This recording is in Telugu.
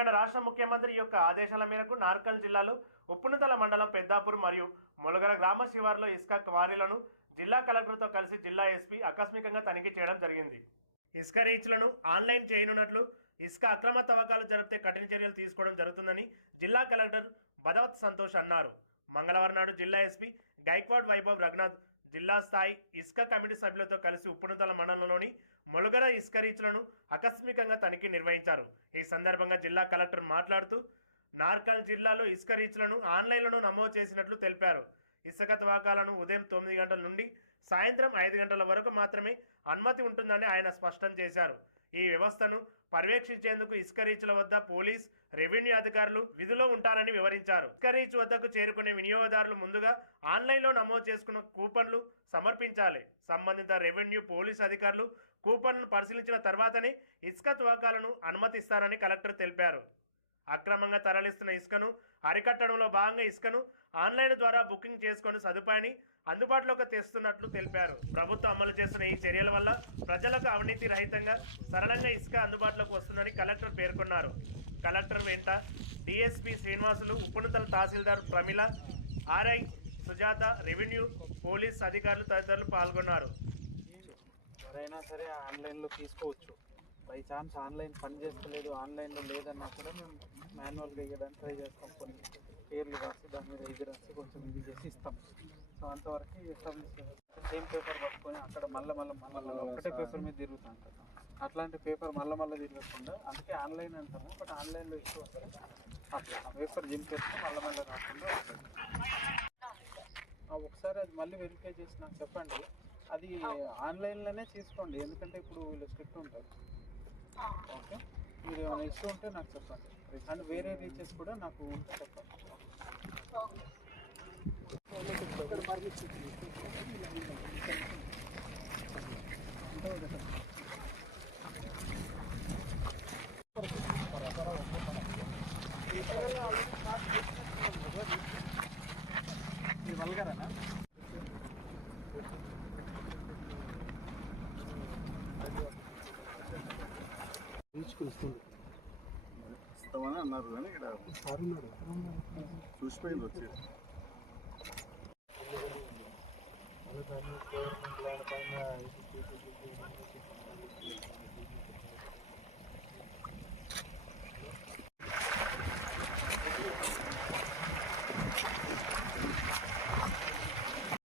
తెలంగాణ రాష్ట్ర ముఖ్యమంత్రి యొక్క ఆదేశాల మేరకు నార్కల్ జిల్లాలో ఉప్పునతల మండలం పెద్దాపూర్ మరియు మొలగల గ్రామ శివారులో ఇసుక క్వారీలను జిల్లా కలెక్టర్తో కలిసి జిల్లా ఎస్పీ ఆకస్మికంగా తనిఖీ చేయడం జరిగింది. ఇసుక రీచ్లను ఆన్లైన్ చేయనున్నట్లు ఇసుక అక్రమ తవ్వకాలు జరిపితే కఠిన చర్యలు తీసుకోవడం జరుగుతుందని జిల్లా కలెక్టర్ భదవత్ సంతోష్ అన్నారు. మంగళవారం నాడు జిల్లా ఎస్పీ గైక్వాడ్ వైభవ్ రఘునాథ్ జిల్లా స్థాయి ఇసుక కమిటీ సభ్యులతో కలిసి ఉప్పునతల మండలంలోని మొలుగర ఇసుక రీచ్లను ఆకస్మికంగా తనిఖీ నిర్వహించారు. ఈ సందర్భంగా జిల్లా కలెక్టర్ మాట్లాడుతూ నార్కల్ జిల్లాలో ఇసుక రీచ్లను ఆన్లైన్లను నమోదు చేసినట్లు తెలిపారు. ఇసుక తవ్వకాలను ఉదయం తొమ్మిది గంటల నుండి సాయంత్రం ఐదు గంటల వరకు మాత్రమే అనుమతి ఉంటుందని ఆయన స్పష్టం చేశారు. ఈ వ్యవస్థను పర్యవేక్షించేందుకు ఇసుక రీచ్ల వద్ద పోలీస్ రెవెన్యూ అధికారులు విధులో ఉంటారని వివరించారు. ఇసుక రీచ్ వద్దకు చేరుకునే వినియోగదారులు ముందుగా ఆన్లైన్లో నమోదు చేసుకున్న కూపన్లు సమర్పించాలి. సంబంధిత రెవెన్యూ పోలీస్ అధికారులు కూపన్లను పరిశీలించిన తర్వాతనే ఇసుక తవ్వకాలను అనుమతిస్తారని కలెక్టర్ తెలిపారు. అక్రమంగా తరలిస్తున్న ఇసుకను అరికట్టడంలో భాగంగా ఇసుకను ఆన్లైన్ ద్వారా బుకింగ్ చేసుకుని సదుపాయాన్ని అందుబాటులోకి తెస్తున్నట్లు తెలిపారు. ప్రభుత్వం అమలు చేస్తున్న ఈ చర్యల వల్ల ప్రజలకు అవినీతి రహితంగా సరళంగా ఇసుక అందుబాటులోకి వస్తుందని కలెక్టర్ పేర్కొన్నారు. కలెక్టర్ వెంట డిఎస్పి శ్రీనివాసులు ఉప్పునుతల తహసీల్దార్ Pramila RI Sujatha revenue police అధికారులు తదితరులు పాల్గొన్నారు. ఎవరైనా సరే ఆన్లైన్లో తీసుకోవచ్చు. బై ఛాన్స్ ఆన్లైన్ పని చేస్తలేదు ఆన్లైన్లో లేదన్నా కూడా మేము మాన్యువల్గా ఇవ్వడానికి ట్రై చేస్తాం. కొన్ని పేర్లు రాసి దాని మీద ఇది రాసి కొంచెం ఇది చేసి ఇస్తాం. సో అంతవరకు ఎస్టాబ్లిష్ సేమ్ పేపర్ పట్టుకొని అక్కడ మళ్ళీ మళ్ళీ మళ్ళీ ఒకటే పేపర్ మీద తిరుగుతాం కదా. అట్లాంటి పేపర్ మళ్ళీ మళ్ళీ తిరగకుండా అందుకే ఆన్లైన్ అంటాము బట్ ఆన్లైన్లో ఇష్యూ వస్తుంది అట్లా. ఆ పేపర్ జింపేస్తే మళ్ళీ మళ్ళీ రాకుండా ఒకసారి అది మళ్ళీ వెరిఫై చేసి నాకు చెప్పండి. అది ఆన్లైన్లోనే తీసుకోండి ఎందుకంటే ఇప్పుడు వీళ్ళు స్ట్రిక్ట్ ఉంటారు. ఓకే. మీరు ఏమైనా ఇష్యూ ఉంటే నాకు చెప్పండి. అండ్ వేరే రీచెస్ కూడా నాకు ఉంటే చెప్పండి. మీరు వల్గరనా? ఇస్తామని అన్నారు కానీ ఇక్కడ చూసిపోయింది వచ్చి గవర్నమెంట్ ల్యాండ్ పైన